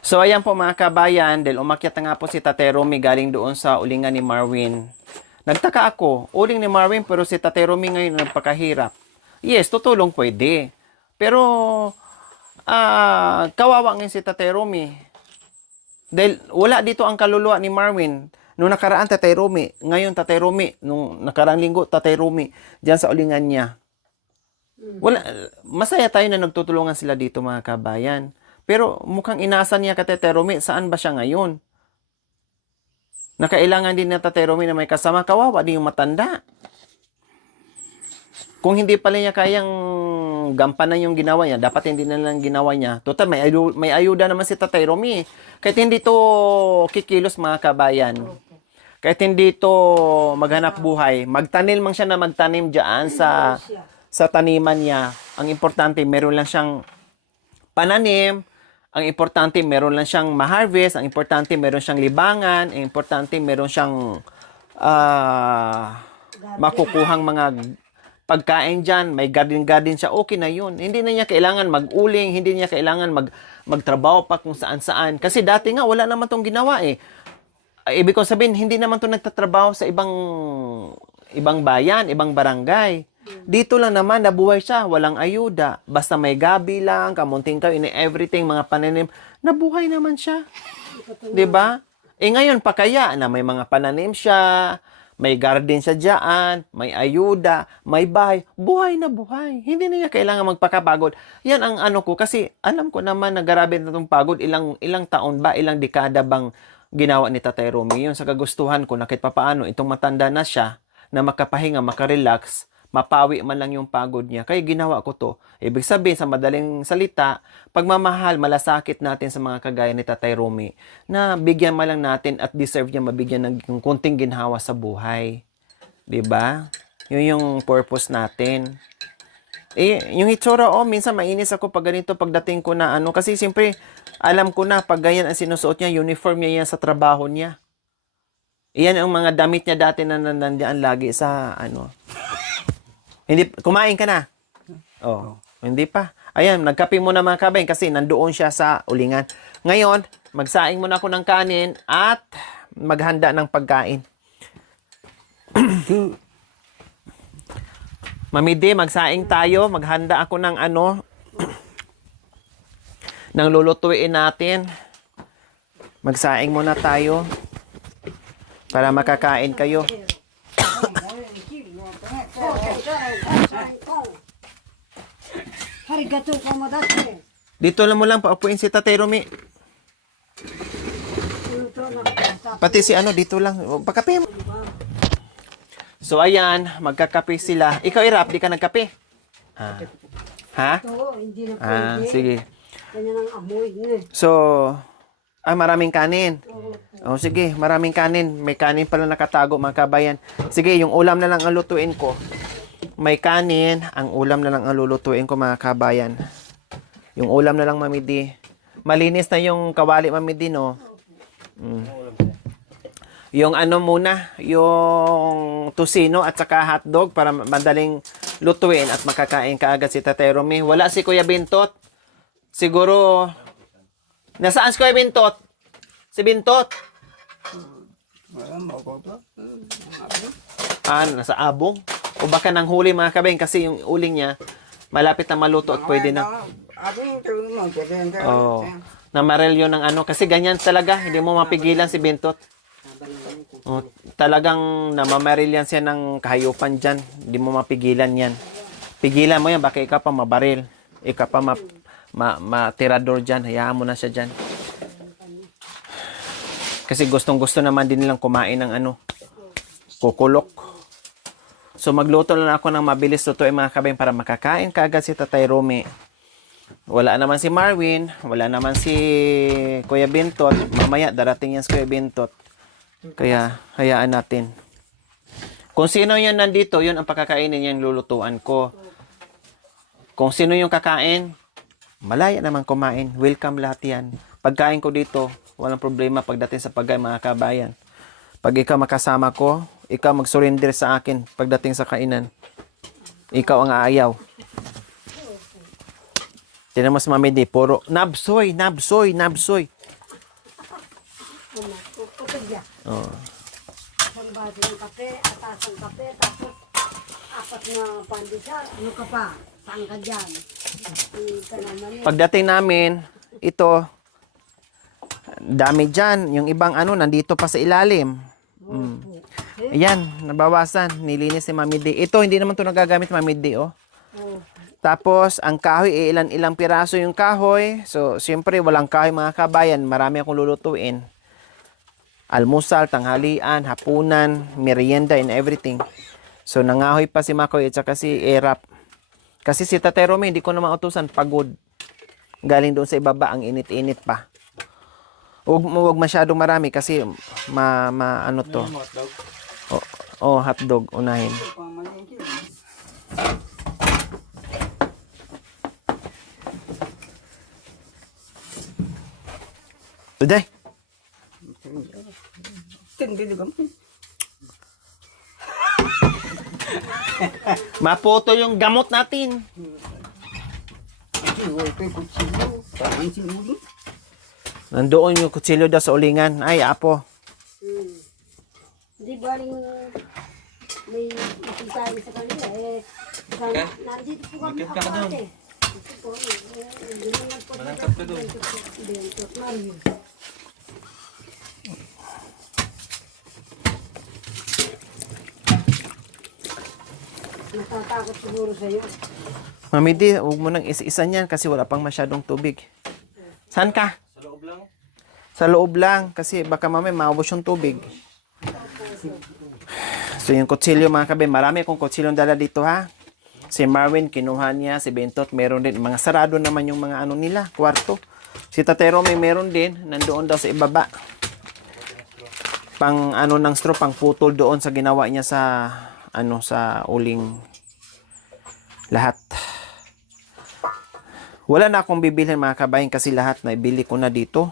So, ayan po mga kabayan, dahil umakyat na nga po si Tatay Romy galing doon sa ulingan ni Marwin. Nagtaka ako, uling ni Marwin pero si Tatay Romy ngayon nagpakahirap. Yes, tutulong pwede. Pero, kawawa ngayon si Tatay Romy. Dahil wala dito ang kaluluwa ni Marwin. Nung nakaraan, Tatay Romy. Ngayon, Tatay Romy. Nung nakaraang linggo, Tatay Romy. Diyan sa ulingan niya. Wala, masaya tayo na nagtutulungan sila dito mga kabayan. Pero mukhang inasa niya kay Tatay Romy, saan ba siya ngayon? Nakailangan din na Tatay Romy na may kasama. Kawawa din yung matanda. Kung hindi pala niya kayang gampanan yung ginawa niya, dapat hindi na lang ginawa niya. Total, may ayuda naman si Tatay Romy. Kahit hindi to kikilos mga kabayan. Kahit hindi to maghanap buhay. Magtanim man siya na magtanim dyan sa taniman niya. Ang importante, meron lang siyang pananim. Ang importante, meron lang siyang ma-harvest. Ang importante, meron siyang libangan. Ang importante, meron siyang makukuhang mga pagkain dyan. May garden siya. Okay na yun. Hindi na niya kailangan mag-uling. Hindi niya kailangan magtrabaho pa kung saan-saan. Kasi dati nga, wala naman tong ginawa eh. Ibig ko sabihin, hindi naman to nagtatrabaho sa ibang bayan, ibang barangay. Dito lang naman, nabuhay siya, walang ayuda. Basta may gabi lang, kamunting kayo, everything, mga pananim, nabuhay naman siya. 'Di ba? Ngayon pa kaya na may mga pananim siya, may garden siya diyan, may ayuda, may bahay, buhay na buhay. Hindi na niya kailangan magpakapagod. Yan ang ano ko, kasi alam ko naman na grabe na itong pagod, ilang taon ba, ilang dekada bang ginawa ni Tatay Romy. Yun sa kagustuhan ko na kahit papaano, itong matanda na siya, na makapahinga, makarelax, mapawi man lang yung pagod niya. Kaya ginawa ko to. Ibig sabihin, sa madaling salita, pagmamahal, malasakit natin sa mga kagaya ni Tatay Romy, na bigyan man lang natin at deserve niya mabigyan ng kunting ginhawa sa buhay. 'Di ba? Yun yung purpose natin. Yung itsura, minsan mainis ako pag ganito, pagdating ko na kasi siyempre, alam ko na, pag ganyan ang sinusuot niya, uniform niya yan sa trabaho niya. Iyan ang mga damit niya dati na nandiyan lagi sa Hindi, kumain ka na? Oh, hindi pa. Ayan, nagkape muna mga kabayan kasi nandoon siya sa ulingan. Ngayon, magsaing muna ako ng kanin at maghanda ng pagkain. Mami D, magsaing tayo. Maghanda ako ng ng lulutuin natin. Magsaing muna tayo para makakain kayo. Dito lang mo lang paupuin si Tatay Romy. Pati si dito lang. Pagkape mo. So ayan, magkakape sila. Ikaw Irap, di ka nagkape? Ha? Sige. So, maraming kanin. Sige, maraming kanin. May kanin pala nakatago mga kabayan. Sige, yung ulam na lang ang lutuin ko. May kanin, ang ulam na lang ang lulutuin ko mga kabayan. Yung ulam na lang, Mami D. Malinis na yung kawali, Mami D, no? Yung muna, yung tusino at saka hotdog para madaling lutuin at makakain kaagad si Tatay Romy. Wala si Kuya Bintot. Siguro, nasaan si Kuya Bintot? Si Bintot? Nasa abong? O baka nang huli mga kabayan kasi yung uling niya malapit na maluto at pwede na. Namarelyo ng kasi ganyan talaga, hindi mo mapigilan si Bintot. Talagang namamaril yan siya ng kahayupan dyan. Hindi mo mapigilan yan. Pigilan mo yan, baka ikaw pa mabaril. Ikaw pa matirador dyan. Hayaan mo na siya dyan. Kasi gustong-gusto naman din nilang kumain ng kukulok. So magluto lang ako ng mabilis lutuin mga kabayan para makakain kaagad si Tatay Romy. Wala naman si Marwin, wala naman si Kuya Bintot. Mamaya darating yan si Kuya Bintot. Kaya hayaan natin. Kung sino yun nandito, yun ang pakakainin yung lulutuan ko. Kung sino yung kakain, malaya naman kumain. Welcome lahat yan. Pagkain ko dito, walang problema pagdating sa pagkain mga kabayan. Pag ikaw makasama ko, ikaw mag-surrender sa akin pagdating sa kainan. Ikaw ang aayaw. Tinan mo si Mami D, puro nabsoy, nabsoy, nabsoy. Kupag yan. Oh. Isang baso ng kape, atasang kape, tapos apat na pandesal. Ano ka pa? Saan ka dyan? Hindi ka naman eh. Pagdating namin, ito, dami dyan. Yung ibang ano, nandito pa sa ilalim. Ayan, nabawasan. Nilinis si Mami D. Ito, hindi naman ito nagagamit Mami D, oh. Tapos, ang kahoy, ilan-ilang piraso yung kahoy. So, siyempre, walang kahoy mga kabayan. Marami akong lulutuin. Almusal, tanghalian, hapunan, merienda, and everything. So, nangahoy pa si Makoy at saka si Erap. Kasi si Tatay Rome, hindi ko na mautusan, pagod. Galing doon sa ibaba, ang init-init pa. Huwag masyadong marami kasi ano to. Hotdog, unahin. Uday. Mapoto yung gamot natin. Nandoon yung kutsilyo daw sa ulingan. Ay, apo. Hindi baling may makita rin sa kanila eh. Nandito po kami aparte. Ito po, hindi mo nagpapagod. Bentot Mario. Natatakot siguro sa'yo. Mami di, huwag mo nang isa-isa niyan kasi wala pang masyadong tubig. Saan ka? Sa loob lang. Sa loob lang kasi baka mamaya maubos yung tubig. So yung kutsilyo mga kabe, marami akong kutsilyo dala dito ha. Si Marvin, kinuha niya. Si Bentot, meron din. Mga sarado naman yung mga ano nila, kwarto. Si Tatero may meron din. Nandoon daw sa ibaba. Pang ano ng straw, pang putol doon sa ginawa niya sa ano sa uling lahat. Wala na akong bibilhin mga kabayan kasi lahat na ibili ko na dito.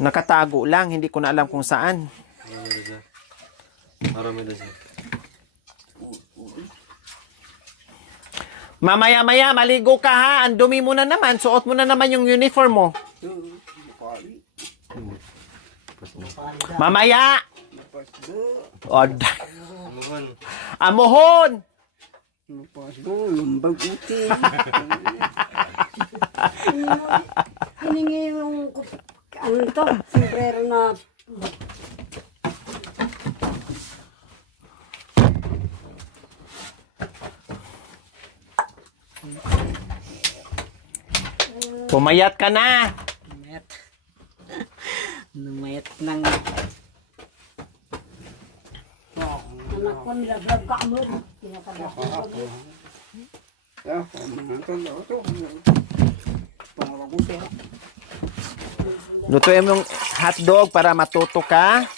Nakatago lang, hindi ko na alam kung saan. Mamaya-maya, maligo ka ha. Ang dumi mo na naman. Suot mo na naman yung uniform mo. Mamaya! Od. Amuhon! Hiningi yung ano ito, sombrero na Pumayat ka na. Numayat. Numayat ng... anak ko nilaglag ka mo. Tinatagak mo kami. Lutuin mo yung hotdog para matuto ka.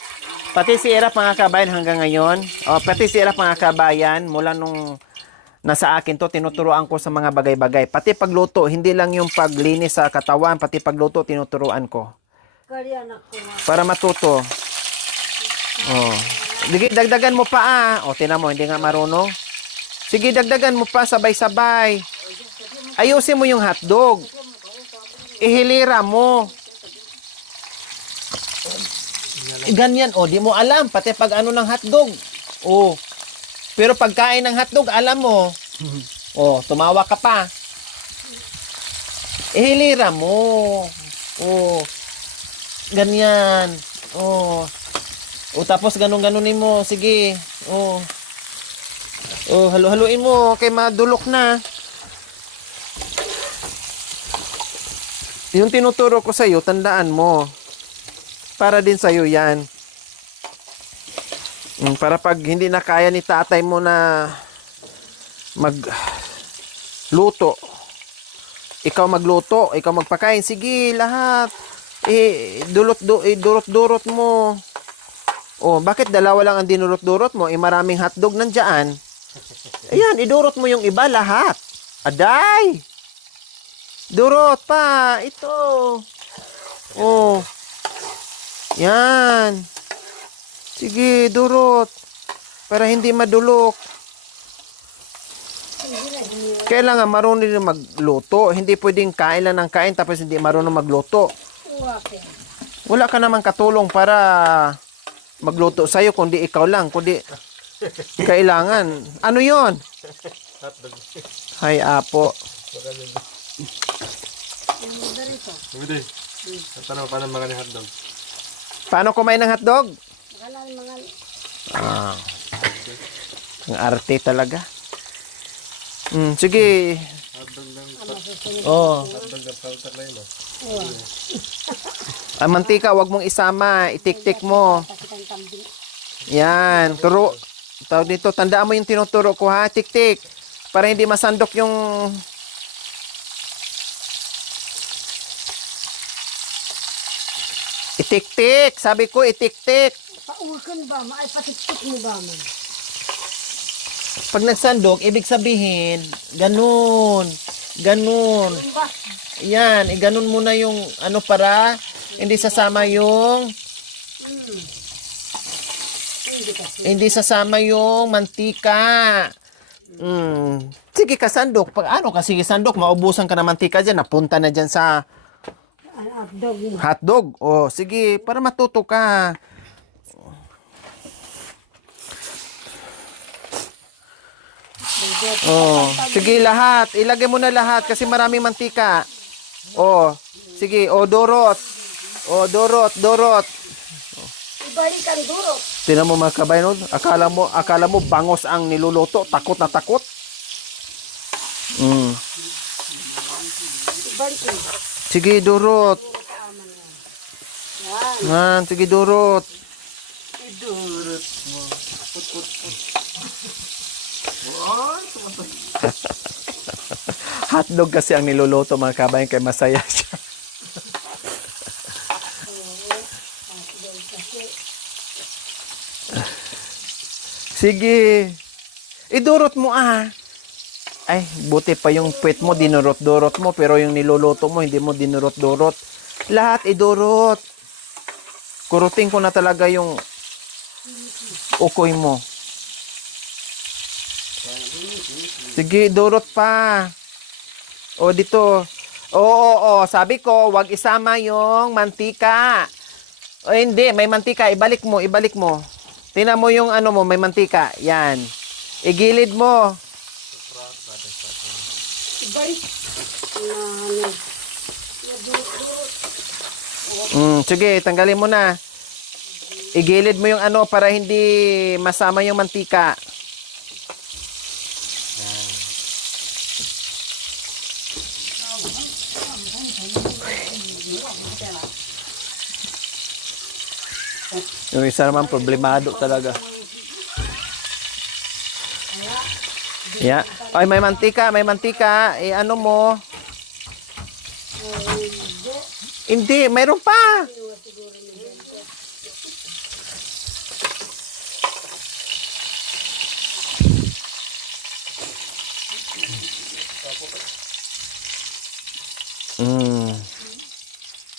Pati si Erap mga kabayan hanggang ngayon. Pati si Erap mga kabayan, mula nung nasa akin to, tinuturuan ko sa mga bagay-bagay. Pati pagluto, hindi lang yung paglinis sa katawan, pati pagluto, tinuturuan ko. Kaya anak ko nga. Para matuto. Sige, dagdagan mo pa tinan mo, hindi nga marunong. Sige, dagdagan mo pa, sabay-sabay. Ayusin mo yung hotdog. Ihilira mo. Ganyan, di mo alam. Pati pag ano ng hotdog. Pero pagkain ng hotdog, alam mo. Tumawa ka pa. Ihilira mo. Ganyan. Tapos ganun-ganunin mo. Sige. Halu-haluin mo. Kay madulok na. Yung tinuturo ko sa'yo, tandaan mo. Para din sa'yo yan. Para pag hindi na kaya ni tatay mo na magluto, ikaw magluto, ikaw magpakain, sige, lahat. Durot-durot mo. Bakit dalawa lang ang dinurot-durot mo? Maraming hotdog nandiyan. Ayan, idurot mo yung iba lahat. Aday! Durot pa. Ito. Yan. Sige, durot. Para hindi madulok. Kailangan marunong din magluto. Hindi pwedeng kain lang ng kain tapos hindi marunong magluto. Okay. Wala ka naman katulong para magluto sa'yo kundi ikaw lang. Kundi kailangan. Ano yon? Hotdog. Hay apo. Bumidi. Tanong paano makan yung hotdog? Paano kumain ng hotdog? Makalan mga Ah. Ang arte talaga. Sige. Hotdog lang. Oh. Hotdog na filter na yun. Ang mantika, wag mong isama. Itik-tik mo. pakitang kambing. Yan. Turo. Tawag dito. Tandaan mo yung tinuturo ko ha. Tik-tik. Para hindi masandok yung... Itik-tik. Sabi ko, itik-tik. Paukan ba? Maay patiktik mo ba man? Pag nagsandok, ibig sabihin, ganun. Ganun. Ba? Yan, ganun muna yung ano para hindi sasama yung hindi sasama yung mantika. Sige ka sandok. Pag ano ka, sige sandok, maubusan ka ng mantika dyan, napunta na dyan sa Hotdog mo. hotdog. O, sige, para matuto ka. Oh, sige lahat. Ilagay mo na lahat kasi maraming mantika. Oh, sige. Oh, dorot. Oh, dorot. Ibalik ang durot. Tingnan mo mga kabayan, akala mo bangos ang niluluto, takot na takot. Ibalik mo. Sige, durot. Sige, durot. Idurot mo. Hotdog kasi ang niluluto mga kabayan kaya masaya siya. Sige. Idurot mo ah. Ay, buti pa yung puwet mo, dinurot-durot mo, pero yung niluluto mo, hindi mo dinurot-durot. Lahat idurot. Kurutin ko na talaga yung ukoy mo. Sige, durot pa. O, dito. Oo, sabi ko, wag isama yung mantika. O, hindi, may mantika. Ibalik mo. Tingnan mo yung ano mo, may mantika. Yan. Igilid mo. Ibalik. Ano. Sige, tanggalin mo na. Igilid mo yung ano para hindi masama yung mantika. Yung isa naman problemado talaga. Yeah. Ay, may mantika. Ano mo? Hindi, mayroon pa.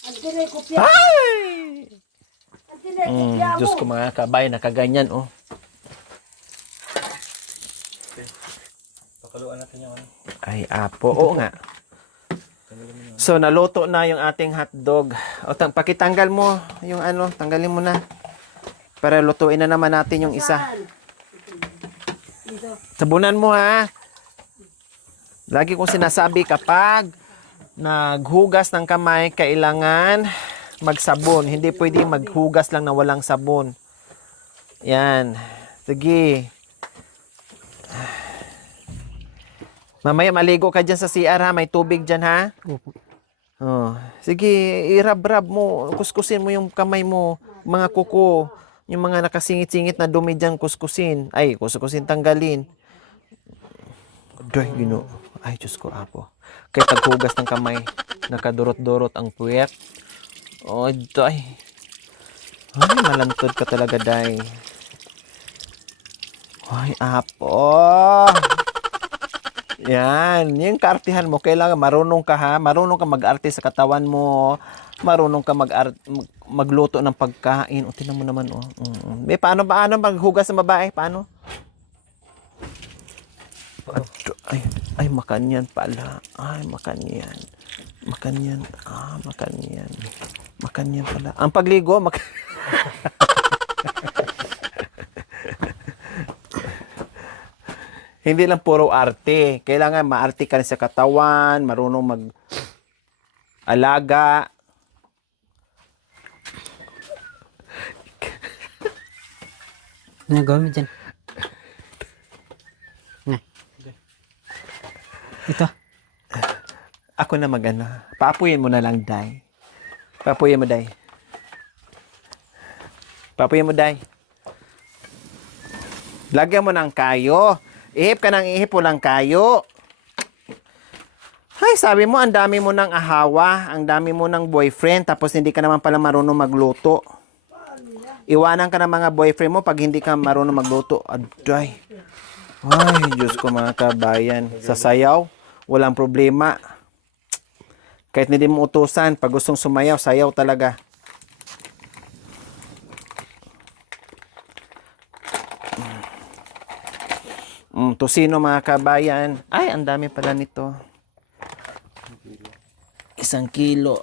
Ang tinay kopya. Ay! Ang tinay kopya mo. Diyos ko mga kabay, nakaganyan, oh. Pakaluan natin yung ano. Ay, apo. Oo nga. So, naluto na yung ating hotdog. O, pakitanggal mo yung ano, tanggalin mo na. Para lutuin na naman natin yung isa. Dito. Sabunan mo, ha? Lagi kong sinasabi kapag naghugas ng kamay, kailangan magsabon. Hindi pwedeng maghugas lang na walang sabon. Yan. Sige. Mamaya maligo ka dyan sa CR ha. May tubig dyan ha. Oh. Sige, irab-rab mo. Kuskusin mo yung kamay mo. Mga kuko. Yung mga nakasingit-singit na dumi dyan, kuskusin. Ay, kuskusin, tanggalin. Ay, Ginoo. Ay, Diyos ko, apo. Kaya taghugas ng kamay. Nakadurot-durot ang puwet. Oh, day. Ay, malantod ka talaga, day. Ay, apo. Yan. Yung kaartihan mo, kailangan marunong ka ha. Marunong ka mag-arte sa katawan mo. Marunong ka magluto ng pagkain. O, tinan mo naman, oh. Paano maghugas ng babae? Paano? Ay, makan yan pala. Ay, makan yan. Makan yan. Makan yan. Makan yan pala. Ang pagligo, hindi lang puro arte. Kailangan maarte ka rin sa katawan, marunong mag-alaga. Nagawa mo dyan. Na. Ito. Ako na mag-ano. Paapuyin mo na lang, Day. Paapuyin mo, Day. Paapuyin mo, Day. Lagyan mo ng kayo. Ihip ka ng ihip, walang kayo. Ay, sabi mo, ang dami mo ng ahawa, ang dami mo ng boyfriend, tapos hindi ka naman pala marunong magluto. Iwanan ka ng mga boyfriend mo pag hindi ka marunong magluto. Aday. Ay, Diyos ko mga kabayan. Sa sayaw, walang problema. Kahit hindi mo utusan, pag gustong sumayaw, sayaw talaga. Tosino mga kabayan. Ay, ang dami pala nito. 1 kilo.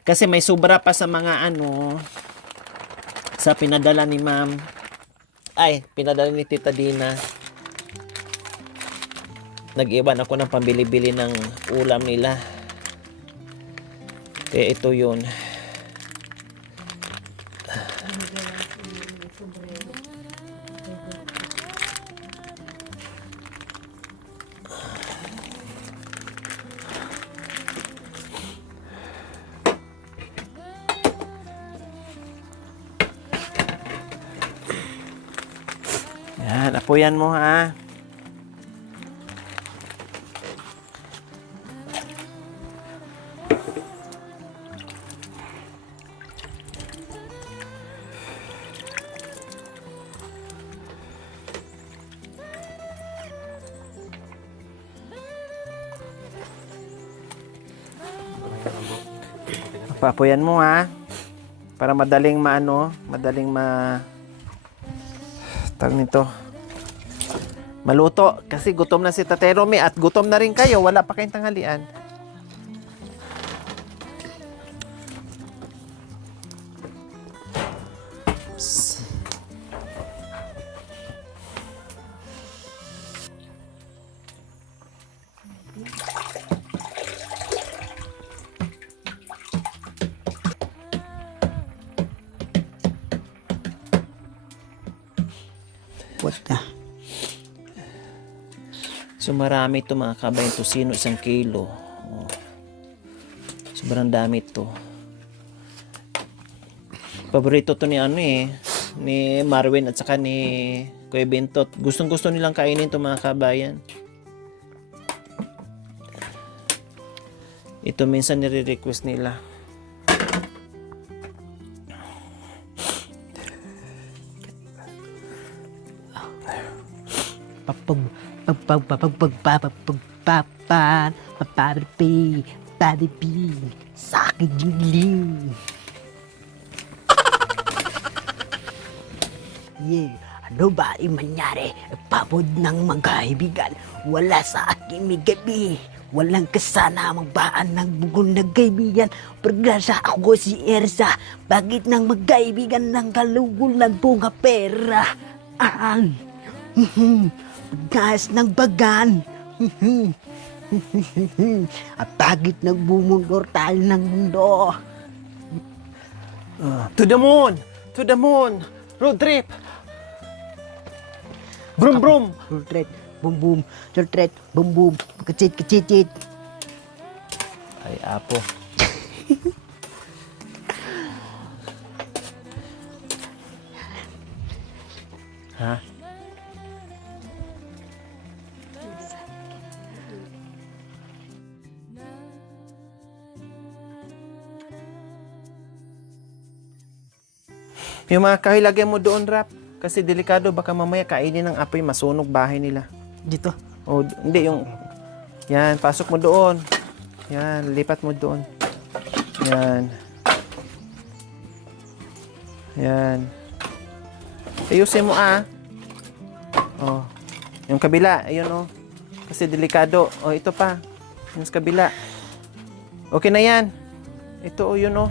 Kasi may sobra pa sa mga sa pinadala ni ma'am. Ay, pinadala ni Tita Dina. Nag-iwan ako ng pambili-bili ng ulam nila. Kaya ito yun. Yan, apuyan mo ha. Papuyan mo ha. Para madaling tawag nito. Maluto. Kasi gutom na si Tatay Romy at gutom na rin kayo. Wala pa kayong tanghalian. Psst. What na? So marami ito mga kabayan. Tosino 1 kilo. Oh. Sobrang dami ito. Paborito to ni ni Marwin at saka ni Kuya Bintot. Gustong gusto nilang kainin ito mga kabayan. Ito minsan nire-request nila. Sa akin giling. Ano ba ang mangyari? Pagod ng magkaibigan. Wala sa akin may gabi. Walang kasanamang baan ng bugol na kaibigan. Pagkasa ako si Ersa. Bakit nang magkaibigan ng kalugulan bunga pera? Pagkas ng bagan. At bakit nagbumundor tayo ng mundo? To the moon! To the moon! Road trip! Brum brum! Sultret, bum bum, sultret, bum bum, kacit kacit. Ay, apo. Ha? Yung mga kahoy, lagyan mo doon, Rap. Kasi delikado, baka mamaya kainin ng apoy, masunog bahay nila. Dito. O, hindi, yung... Yan, pasok mo doon. Yan, lipat mo doon. Yan. Yan. Ayusin mo, Oh. Yung kabila, ayun, Kasi delikado. O, ito pa. Yung sa kabila. Okay na yan. Ito, o, yun, o.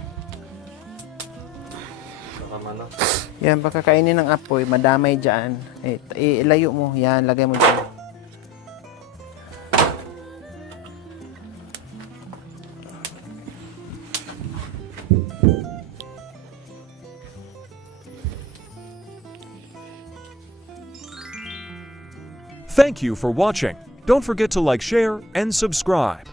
Baka mana. Yan, baka kainin ng apoy. Madamay dyan. Ilayo mo. Yan, lagay mo dyan. Thank you for watching. Don't forget to like, share, and subscribe.